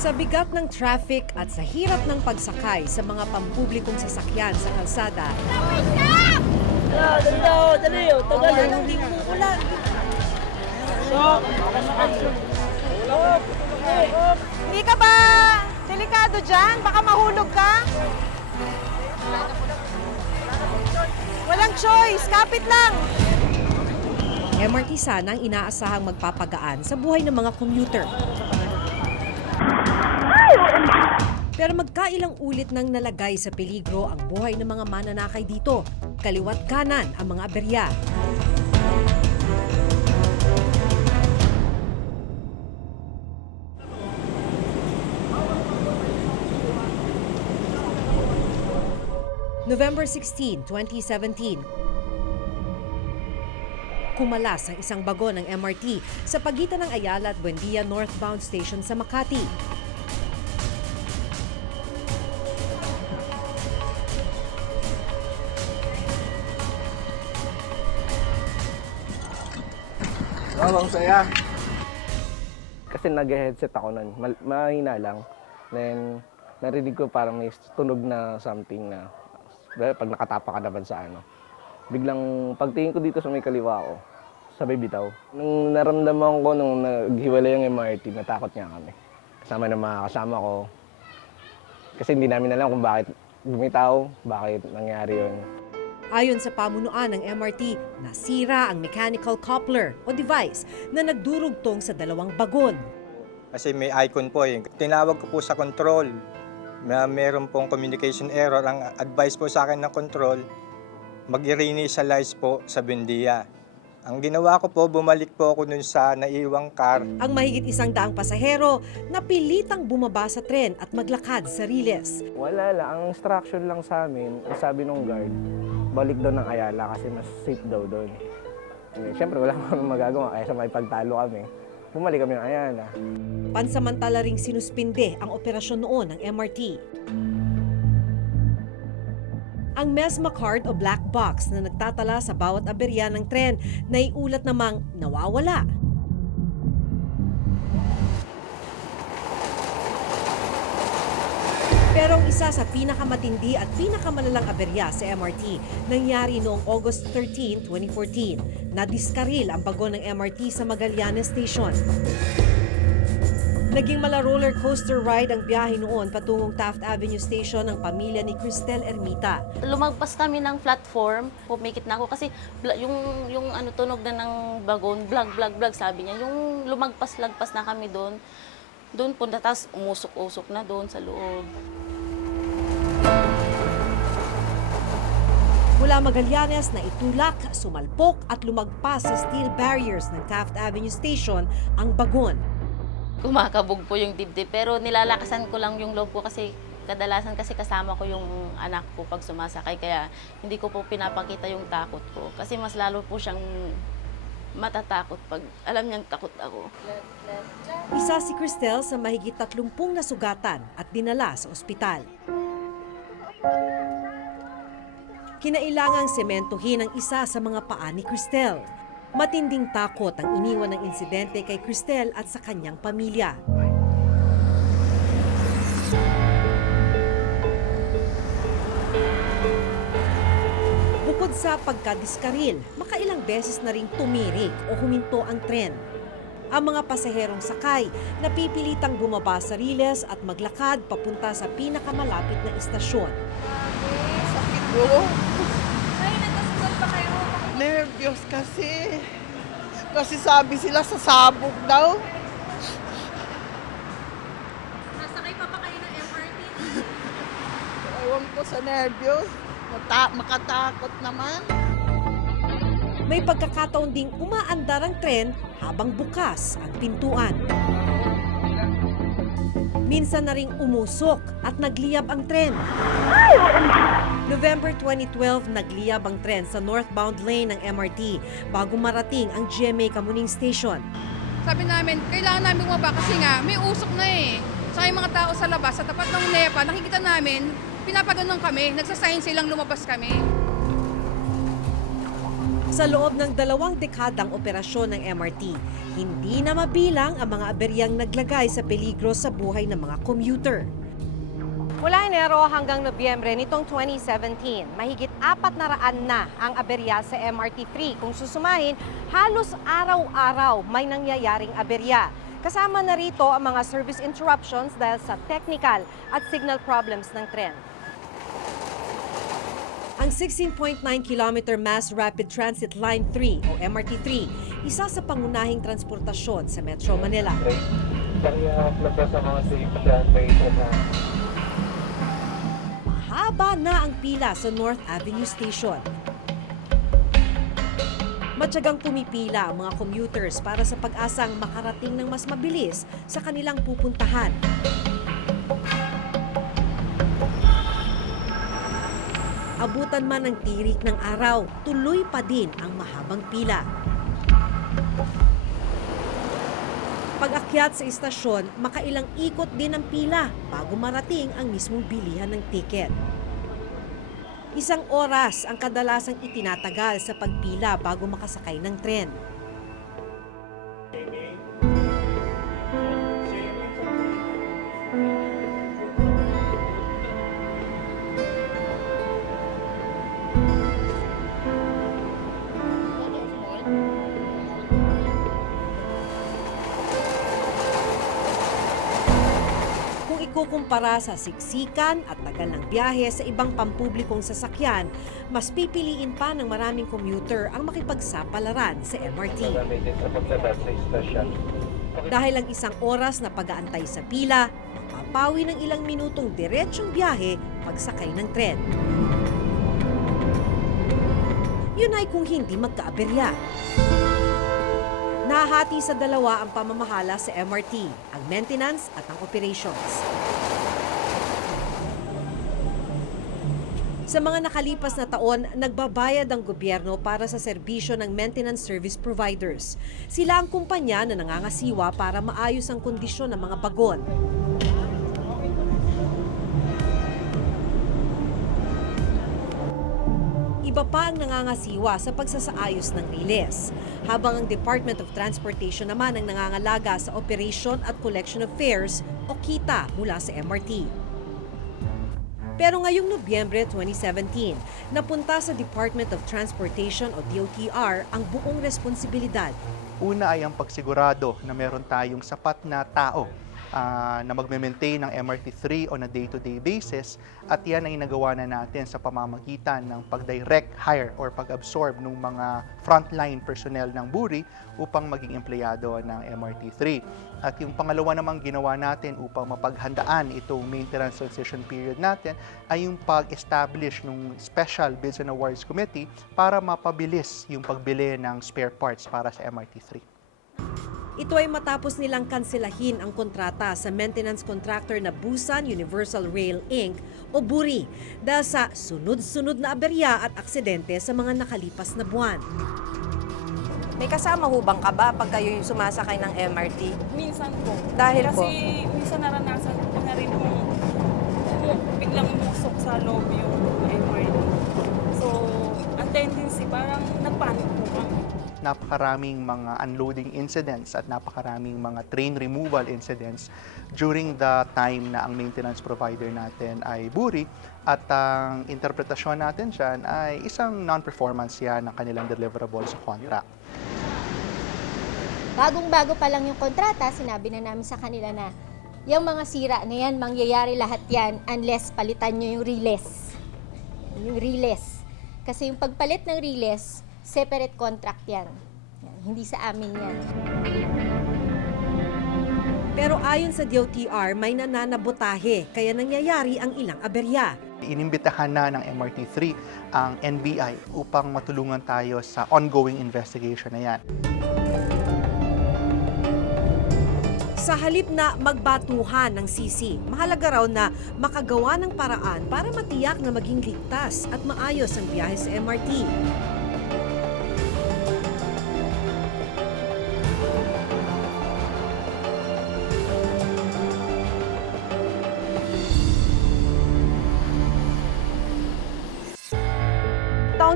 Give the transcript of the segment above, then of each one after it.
Sa bigat ng traffic at sa hirap ng pagsakay sa mga pampublikong sasakyan sa kalsada, Hindi ka ba delikado dyan? Baka mahulog ka? Walang choice, kapit lang! MRT sana ang inaasahang magpapagaan sa buhay ng mga commuter. Pero magkailang ulit nang nalagay sa peligro ang buhay ng mga mananakay dito. Kaliwat kanan ang mga aberya. November 16, 2017. Kumalas ang isang bagon ng MRT sa pagitan ng Ayala at Buendia northbound station sa Makati. Ang saya. Kasi nag-headset ako nun, mahina lang. Then, narinig ko parang may tunog na something na pag nakatapa ka naman sa ano. Biglang pagtingin ko dito sa may kaliwa ko, sabay bitaw. Nung naramdaman ko nung naghiwalay yung MRT, natakot niya kami. Kasama ng mga kasama ko. Kasi hindi namin alam kung bakit bumitaw, bakit nangyari yun. Ayon sa pamunuan ng MRT, nasira ang mechanical coupler o device na nagdurugtong sa dalawang bagon. Kasi may icon po eh. Tinawag ko po sa control. Meron pong communication error. Ang advice po sa akin ng control, mag-reinitialize po sa Buendia. Ang ginawa ko po, bumalik po ako nun sa naiwang car. Ang mahigit 100 pasahero napilitang bumaba sa tren at maglakad sa Riles. Wala lang, ang instruction lang sa amin, ang sabi ng guard, balik daw ng Ayala kasi mas safe daw doon. Siyempre wala kami magagawa kaya sa may pagtalo kami. Bumalik kami ng Ayala. Pansamantala ring sinuspinde ang operasyon noon ng MRT. Ang MESMA card o black box na nagtatala sa bawat aberya ng tren na iulat namang nawawala. Pero ang isa sa pinakamatindi at pinakamalalang aberya sa MRT nangyari noong August 13, 2014. Nadiskaril ang bagon ng MRT sa Magallanes Station. Naging mala roller coaster ride ang biyahe noon patungong Taft Avenue Station ng pamilya ni Cristel Ermita. Lumagpas kami ng platform, pumikit na ako kasi yung ano tunog na ng bagon, blag sabi niya. Yung lumagpas-lagpas na kami doon punta tapos umusok-usok na doon sa loob. Mula Magallanes na itulak, sumalpok at lumagpas sa steel barriers ng Taft Avenue Station ang bagon. Kumakabog po yung dibdib pero nilalakasan ko lang yung loob ko kasi kadalasan kasi kasama ko yung anak ko pag sumasakay kaya hindi ko po pinapakita yung takot ko kasi mas lalo po siyang matatakot pag alam niyang takot ako. Isa si Cristel sa mahigit 30 nasugatan at dinala sa ospital. Kinailangang sementohin ang isa sa mga paa ni Cristel. Matinding takot ang iniwan ng insidente kay Cristel at sa kanyang pamilya. Bukod sa pagkadiskaril, makailang beses na ring tumirik o huminto ang tren. Ang mga pasaherong sakay napipilitang bumaba sa Riles at maglakad papunta sa pinakamalapit na istasyon. Sakit ko. Ay, nagkasugal pa kayo. Nervyos kasi. Kasi sabi sila sasabog daw. Nasakay pa kayo ng MRT? Ewan ko sa nervyos. Makatakot naman. May pagkakataon ding umaandar ang tren habang bukas ang pintuan. Minsan na ring umusok at nagliyab ang tren. November 2012, nagliyab ang tren sa northbound lane ng MRT bago marating ang GMA Kamuning Station. Sabi namin, kailangan namin bumaba kasi nga may usok na eh. Sa yung mga tao sa labas, sa tapat ng NEPA, nakikita namin, pinapaganon kami, nagsasign silang lumabas kami. Sa loob ng 2 dekadang operasyon ng MRT, hindi na mabilang ang mga aberyang naglagay sa peligro sa buhay ng mga commuter. Mula Enero hanggang Nobyembre nitong 2017, mahigit 400 na ang aberya sa MRT3. Kung susumahin, halos araw-araw may nangyayaring aberya. Kasama na rito ang mga service interruptions dahil sa technical at signal problems ng tren. Ang 16.9-kilometer Mass Rapid Transit Line 3 o MRT3, isa sa pangunahing transportasyon sa Metro Manila. Mahaba na ang pila sa North Avenue Station. Matyagang pumipila ang mga commuters para sa pag-asang makarating ng mas mabilis sa kanilang pupuntahan. Abutan man ng tirik ng araw, tuloy pa din ang mahabang pila. Pag-akyat sa istasyon, makailang ikot din ang pila bago marating ang mismong bilihan ng tiket. 1 oras ang kadalasang itinatagal sa pagpila bago makasakay ng tren. Ikukumpara sa siksikan at tagal ng biyahe sa ibang pampublikong sasakyan, mas pipiliin pa ng maraming commuter ang makipagsapalaran sa MRT. Dahil ang 1 oras na pag-aantay sa pila, mapapawi ng ilang minutong diretsyong biyahe pagsakay ng tren. Yun ay kung hindi magkaaberya. Nahati sa 2 ang pamamahala sa MRT, ang maintenance at ang operations. Sa mga nakalipas na taon, nagbabayad ang gobyerno para sa serbisyo ng maintenance service providers. Sila ang kumpanya na nangangasiwa para maayos ang kondisyon ng mga bagon. Iba pa ang nangangasiwa sa pagsasaayos ng riles, habang ang Department of Transportation naman ang nangangalaga sa operation at collection of fares o kita mula sa MRT. Pero ngayong Nobyembre 2017, napunta sa Department of Transportation o DOTR ang buong responsibilidad. Una ay ang pagsigurado na meron tayong sapat na tao na magme-maintain ng MRT3 on a day-to-day basis, at yan ay nagawa na natin sa pamamagitan ng pag-direct hire or pag-absorb ng mga frontline personnel ng BURI upang maging empleyado ng MRT3. At yung pangalawa namang ginawa natin upang mapaghandaan itong maintenance transition period natin ay yung pag-establish ng Special Bids and Awards Committee para mapabilis yung pagbili ng spare parts para sa MRT3. Ito ay matapos nilang kanselahin ang kontrata sa maintenance contractor na Busan Universal Rail Inc. o BURI dahil sa sunod-sunod na aberya at aksidente sa mga nakalipas na buwan. May kasama hubang ka ba pag kayo yung sumasakay ng MRT? Minsan po. Dahil po? Kasi minsan naranasan ko na rin biglang umusok sa loob yung MRT. So, ang tendency parang nagpanik po kami. Napakaraming mga unloading incidents at napakaraming mga train removal incidents during the time na ang maintenance provider natin ay BURI, at ang interpretasyon natin dyan ay isang non-performance yan ng kanilang deliverables sa contract. Bagong-bago pa lang yung kontrata, sinabi na namin sa kanila na yung mga sira na yan, mangyayari lahat yan unless palitan nyo yung riles. Yung riles. Kasi yung pagpalit ng riles, separate contract yan. Hindi sa amin yan. Pero ayon sa DOTR, may nananabotahe kaya nangyayari ang ilang aberya. Inimbitahan na ng MRT3 ang NBI upang matulungan tayo sa ongoing investigation na yan. Sa halip na magbatuhan ng sisi, mahalaga raw na makagawa ng paraan para matiyak na maging ligtas at maayos ang biyahe sa MRT. Taong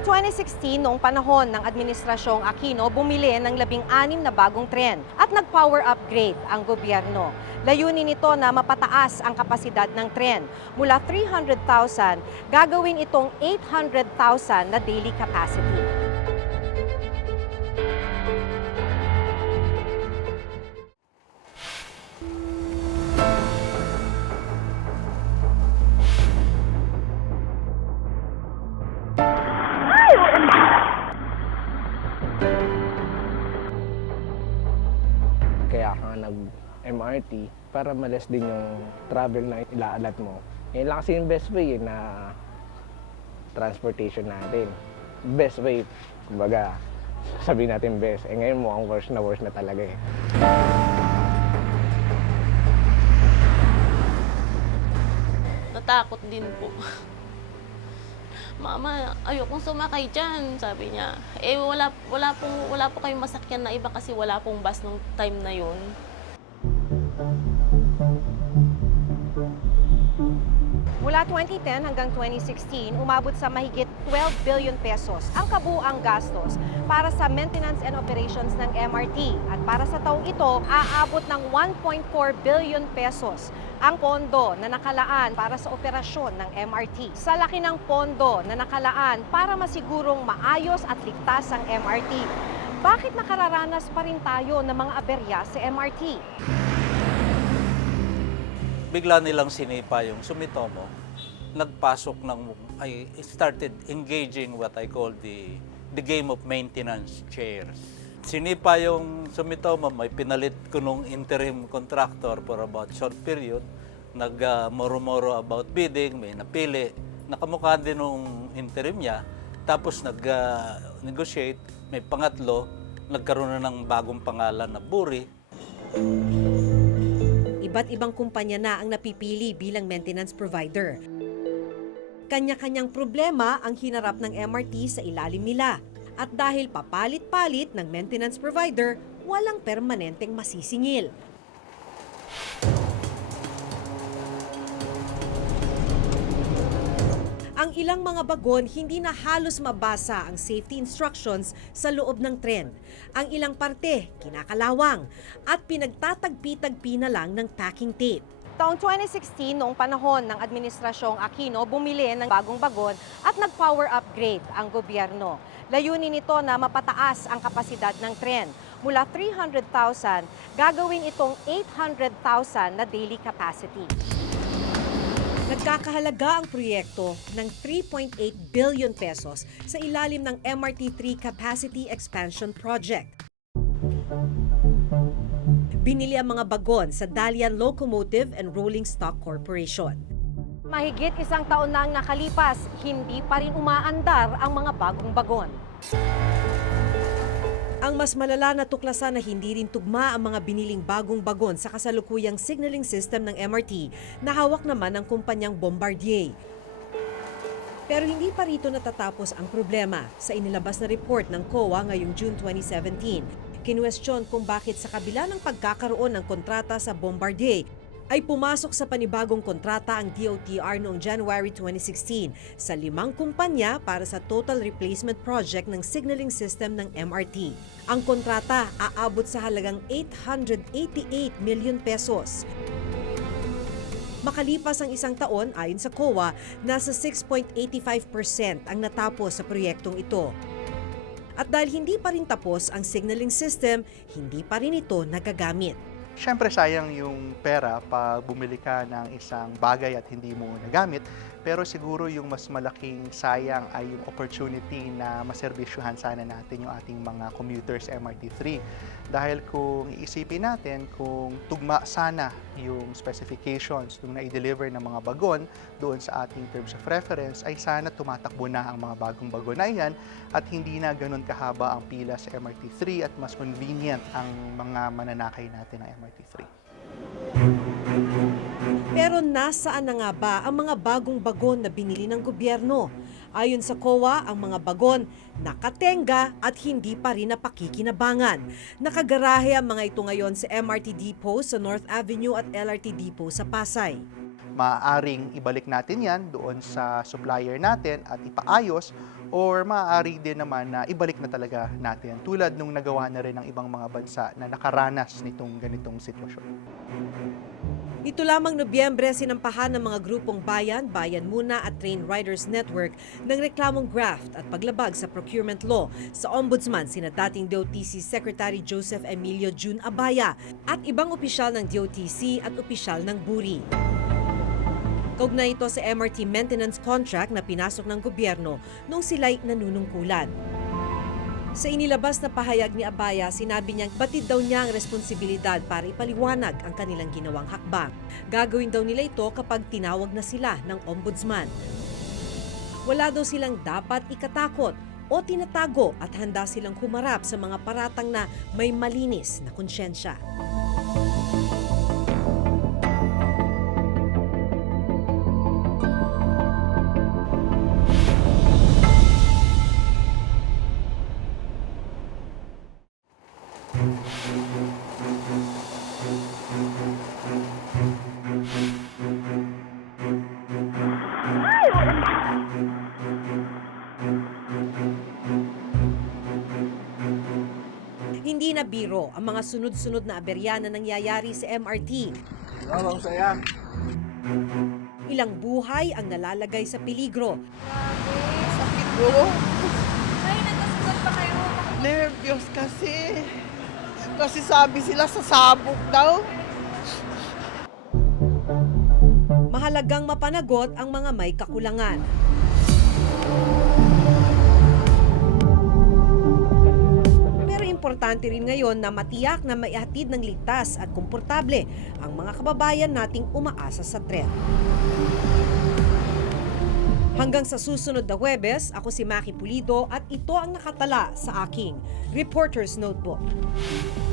Taong 2016, noong panahon ng Administrasyong Aquino, bumili ng 16 na bagong tren at nag-power upgrade ang gobyerno. Layunin nito na mapataas ang kapasidad ng tren. Mula 300,000, gagawin itong 800,000 na daily capacity. Kaya ka nag-MRT para malas din yung travel na ilaalat mo. Yan lang kasi yung best way na transportation natin. Best way, kumbaga, sabihin natin best. Ngayon mo, ang worst na talaga eh. Natakot din po. Mama, ayokong sumakay dyan, sabi niya. Eh, wala po kayong masakyan na iba kasi wala pong bus nung time na yun. Mula 2010 hanggang 2016, umabot sa mahigit 12 billion pesos ang kabuuang gastos para sa maintenance and operations ng MRT. At para sa taong ito, aabot ng 1.4 billion pesos ang pondo na nakalaan para sa operasyon ng MRT. Sa laki ng pondo na nakalaan para masigurong maayos at ligtas ang MRT, bakit nakararanas pa rin tayo ng mga aberya sa MRT? Bigla nilang sinipa yung Sumitomo, nagpasok I started engaging what I call the game of maintenance chairs. Sinipa yung Sumitomo, may pinalit ko nung interim contractor for about short period, nag-moro-moro about bidding, may napili, nakamukha din nung interim niya, tapos nag-negotiate, may pangatlo, nagkaroon na ng bagong pangalan na Buri. Iba't ibang kumpanya na ang napipili bilang maintenance provider. Kanya-kanyang problema ang hinarap ng MRT sa ilalim nila. At dahil papalit-palit ng maintenance provider, walang permanenteng masisingil. Ang ilang mga bagon hindi na halos mabasa ang safety instructions sa loob ng tren. Ang ilang parte, kinakalawang at pinagtatagpi-tagpi na lang ng packing tape. Taong 2016, noong panahon ng Administrasyong Aquino, bumili ng bagong bagon at nag-power upgrade ang gobyerno. Layunin nito na mapataas ang kapasidad ng tren. Mula 300,000, gagawin itong 800,000 na daily capacity. Nagkakahalaga ang proyekto ng 3.8 billion pesos sa ilalim ng MRT3 Capacity Expansion Project. Binili ang mga bagon sa Dalian Locomotive and Rolling Stock Corporation. Mahigit isang taon na ang nakalipas, hindi pa rin umaandar ang mga bagong bagon. Ang mas malala na tuklasan na hindi rin tugma ang mga biniling bagong bagon sa kasalukuyang signaling system ng MRT na hawak naman ng kumpanyang Bombardier. Pero hindi pa rito natatapos ang problema. Sa inilabas na report ng COA ngayong June 2017, kinuwestiyon kung bakit sa kabila ng pagkakaroon ng kontrata sa Bombardier, ay pumasok sa panibagong kontrata ang DOTR noong January 2016 sa 5 kumpanya para sa total replacement project ng signaling system ng MRT. Ang kontrata aabot sa halagang 888 million pesos. Makalipas ang isang taon, ayon sa COA, nasa 6.85% ang natapos sa proyektong ito. At dahil hindi pa rin tapos ang signaling system, hindi pa rin ito nagagamit. Siyempre sayang yung pera pag bumili ka ng isang bagay at hindi mo nagamit, pero siguro yung mas malaking sayang ay yung opportunity na maserbisyuhan sana natin yung ating mga commuters MRT3. Dahil kung iisipin natin kung tugma sana yung specifications nung na-deliver ng mga bagon doon sa ating terms of reference, ay sana tumatakbo na ang mga bagong bagon na yan at hindi na ganun kahaba ang pila sa MRT3 at mas convenient ang mga mananakay natin ng MRT3. Pero nasaan na nga ba ang mga bagong bagon na binili ng gobyerno? Ayon sa COA, ang mga bagon nakatenga at hindi pa rin napakikinabangan. Nakagarahe ang mga ito ngayon sa MRT Depot sa North Avenue at LRT Depot sa Pasay. Maaaring ibalik natin yan doon sa supplier natin at ipaayos or maaari din naman na ibalik na talaga natin tulad nung nagawa na rin ng ibang mga bansa na nakaranas nitong ganitong sitwasyon. Nito lamang Nobyembre, sinampahan ng mga grupong Bayan, Bayan Muna at Train Riders Network ng reklamong graft at paglabag sa procurement law sa Ombudsman sina dating DOTC Secretary Joseph Emilio June Abaya at ibang opisyal ng DOTC at opisyal ng BURI. Kaugnay ito sa MRT maintenance contract na pinasok ng gobyerno nung sila'y nanunungkulan. Sa inilabas na pahayag ni Abaya, sinabi niyang batid daw niya ang responsibilidad para ipaliwanag ang kanilang ginawang hakbang. Gagawin daw nila ito kapag tinawag na sila ng ombudsman. Wala daw silang dapat ikatakot o tinatago at handa silang humarap sa mga paratang na may malinis na konsyensya. Hindi na biro ang mga sunod-sunod na aberya na nangyayari sa MRT. Ang saya. Ilang buhay ang nalalagay sa peligro. Sakit ko. Ay, nagkasugat pa kayo. Nervyos kasi. Kasi sabi sila sasabog daw. Mahalagang mapanagot ang mga may kakulangan. Pero importante rin ngayon na matiyak na maihatid ng ligtas at komportable ang mga kababayan nating umaasa sa tren. Hanggang sa susunod na Huwebes, ako si Maki Pulido at ito ang nakatala sa aking Reporter's Notebook.